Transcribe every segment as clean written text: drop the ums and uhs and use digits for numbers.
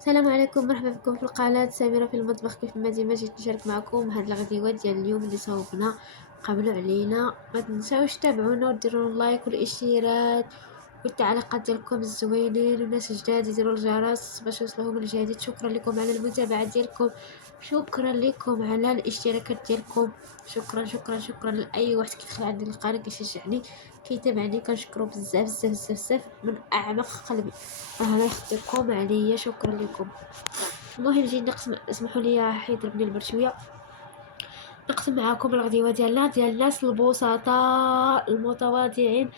السلام عليكم، مرحبا بكم في القناة سميرة في المطبخ. كيف ما ديما جيت نشارك معكم هاد الغديوات ديال اليوم اللي صوبنا قبلوا علينا. ما تنساوش تابعونا وديروا لايك والاشتراك والتعليقات ديالكم الزوينين، والناس الجداد يديروا الجرس باش يوصلهم الجديد. شكرا لكم على المتابعة ديالكم، شكرا لكم على الاشتراكات ديالكم، شكرا شكرا شكرا لاي واحد كيدخل عندي القناة كيشجعني كيتابعني. كنشكرو بزاف بزاف بزاف بزاف من اعمق قلبي. الله يخطيكم عليا، شكرا لكم. المهم جيت نقسم، اسمحوا لي حيت ربني البرد شويه. نقسم معاكم الغديوه ديالنا ديال الناس البسطاء المتواضعين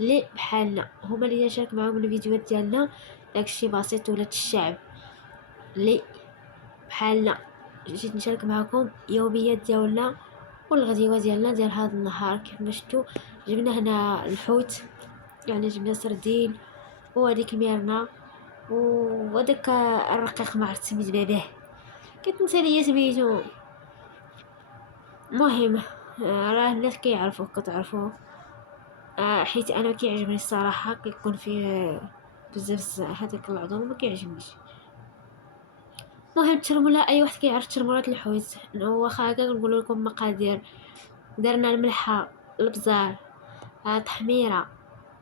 اللي بحالنا، هما اللي نشارك معاهم الفيديوهات ديالنا. داكشي بسيط ولاد الشعب اللي بحالنا، جيت نشارك معاكم يوميات ديالنا والغديوه ديالنا ديال هذا النهار. كيف ما شفتوا جبنا هنا الحوت، يعني جبنا سردين وهذيك ميرنا وداك الرقيق ما عرفت سميت باباه، كتنسى ليا سميتو. المهم راه الناس كيعرفوه كتعرفوه. حيت انا كيعجبني الصراحه، كيكون فيه بزاف هذاك العظم ما كيعجبنيش. المهم الترمله، اي واحد كيعرف ترملات الحوت. واخا هكا نقول لكم مقادير. درنا الملحه، البزار، تحميره،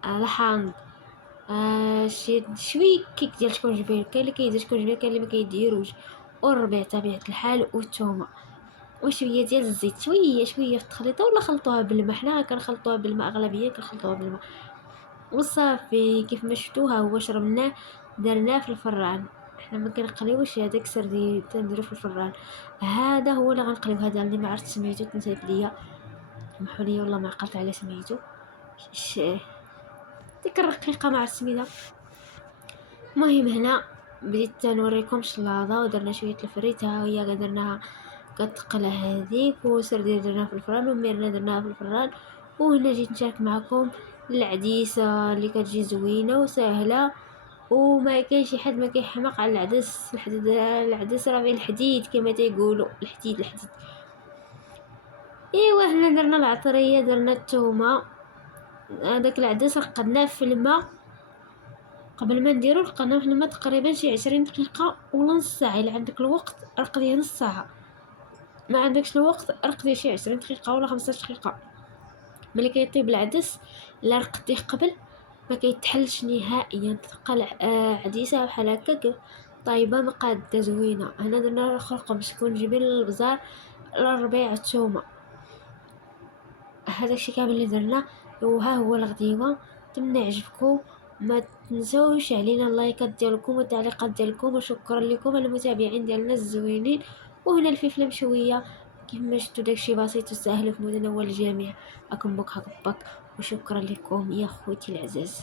الحامض، شي شوي كيك ديال الكونجبير، كاين اللي كيدير الكونجبير كاين اللي ما كيديروش، والربيع طبيعه الحال، والثومه، وشويه ديال الزيت، شويه شويه في التخليطه، ولا خلطوها بالماء. حنا كنخلطوها بالماء، اغلبيه كنخلطوها بالماء وصافي. كيف ما شفتوها هو شربناه. درناه في الفران، حنا ما كنقليوش هذاك سردين، تنديرو في الفران. هذا هو اللي غنقليو. هذا اللي ما عرفت سميتو تنسيت ليا، سمحوا لي والله ما عقلت على سميتو. ديك الرقيقه ما عرفت سميتها. المهم هنا بديت تنوريكم شلاضه، ودرنا شويه الفريت، ها هي درناها كتقلى هذيك، وسردين درناها في الفران، وميرنا درناها في الفران. وهنا جيت نشارك معكم العديسه اللي كتجي زوينه وسهله، وما كاين شي حد ما كيحماق على العدس. العدس راه الحديد كما تيقولوا، الحديد الحديد. ايوا هنا درنا العطريه، درنا الثومه. هذاك العدس رقدناه في الماء قبل ما نديرو، رقدناه في الماء تقريبا شي 20 دقيقه ولا نص ساعه. الا عندك الوقت رقديه نص ساعه، ما عندكش الوقت رقديه شي 20 دقيقه ولا 15 دقيقه. ملي كيطيب العدس الا رقدتيه قبل ما كيتحلش نهائيا، تبقى عديسه بحال هكاك طايبه مقاده زوينه. هنا درنا الخرقوم، سكونجبير، البزار، الربيع، الثومه، هذا الشيء كامل اللي درنا. وها هو الغديوه. نتمنى يعجبكم. ما تنسوش علينا اللايكات ديالكم والتعليقات ديالكم، وشكرا لكم المتابعين ديالنا الزوينين. وهنا الفلفله مشويه، كيف ما شفتوا داكشي بسيط وسهل في متناول الجميع. هاكم بك هاكم بك، وشكرا لكم يا خوتي العزاز.